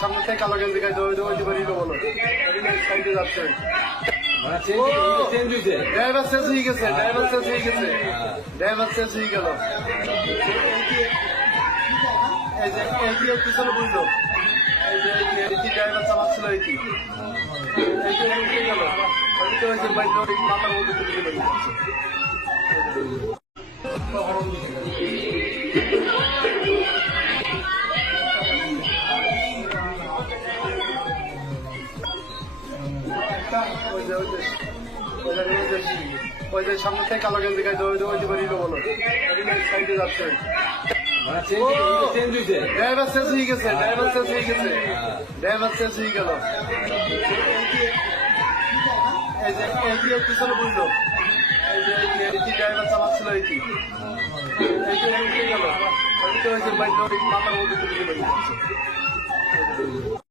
সামনে থেকে কালো গেঞ্জি গাইতে ওই যে বাড়িকে বলো সাইডে যাচ্ছে ড্রাইভার শেষ হয়ে গেছে ড্রাইভার শেষ হয়ে গেল এই যে পিছনে বুঝলো এই যে ড্রাইভার চালাচ্ছিল এটি গেল ওইদিকে হয়েছে মাথার মধ্যে তুলে গেল ওই যে সামনে থেকে কালো গেঞ্জি গাইতে ওই যে বাড়িকে বলো সাইডে যাচ্ছে ড্রাইভার শেষ হয়ে গেছে ড্রাইভার শেষ হয়ে গেল এই যে পিছনে বুঝলো এই যে ড্রাইভার চালাচ্ছিল এটি গেল ওইদিকে হয়েছে মাথার মধ্যে তুলে গেল